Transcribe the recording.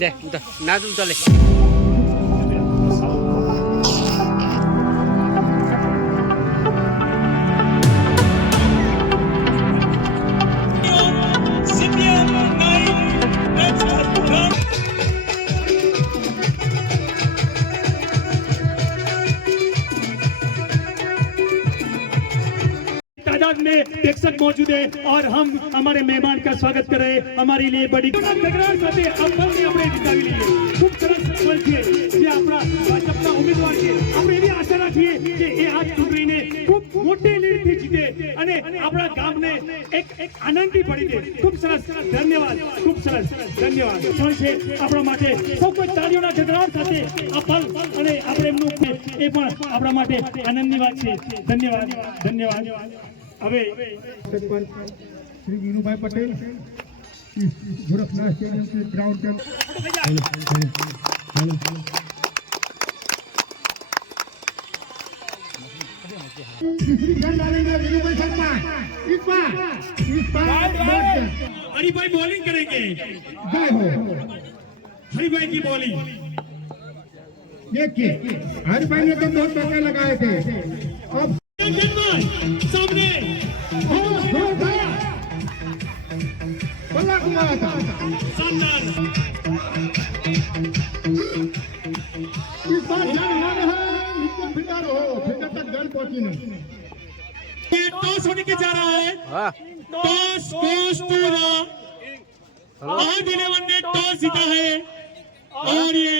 ले उधर ना तुम चले तादाद में प्रेक्षक मौजूद है और हम हमारे मेहमान का स्वागत कर रहे हैं। हमारे लिए बड़ी तकरार સાથે અપને આપણે જીતાવી લઈએ। ખૂબ સરસ સફળ છે જે આપણા ભાજપના ઉમેદવાર છે। આપણે એવી આશા રાખીએ કે એ આ ચૂંટણીને ખૂબ મોટી લીડથી જીતે અને આપણા ગામને એક આનંદથી ભરી દે। ખૂબ સરસ ધન્યવાદ ખૂબ સરસ ધન્યવાદ પણ છે આપણા માટે સૌ કોઈ તાળીઓના ગગડાટ સાથે આ પલ અને આપણે એમનું એ પણ આપણા માટે આનંદની વાત છે। ધન્યવાદ ધન્યવાદ। હવે श्री वीनूभाई पटेल गोरखनाथ स्टेडियम के ग्राउंड के वीनूभाई शर्मा इस बार हरिभाई बॉलिंग करेंगे। जय हो हरिभाई की बॉलिंग देखिए हरिभाई ने तो बहुत मौके लगाए थे। अब सामने बल्ला घुमाया था शानदार इस बार जल न रहा इसको फिटर हो फिटर तक जल पहुंची नहीं। ये टॉस होने के जा रहा है। टॉस गोस टू द आज 11 ने टॉस जीता है और ये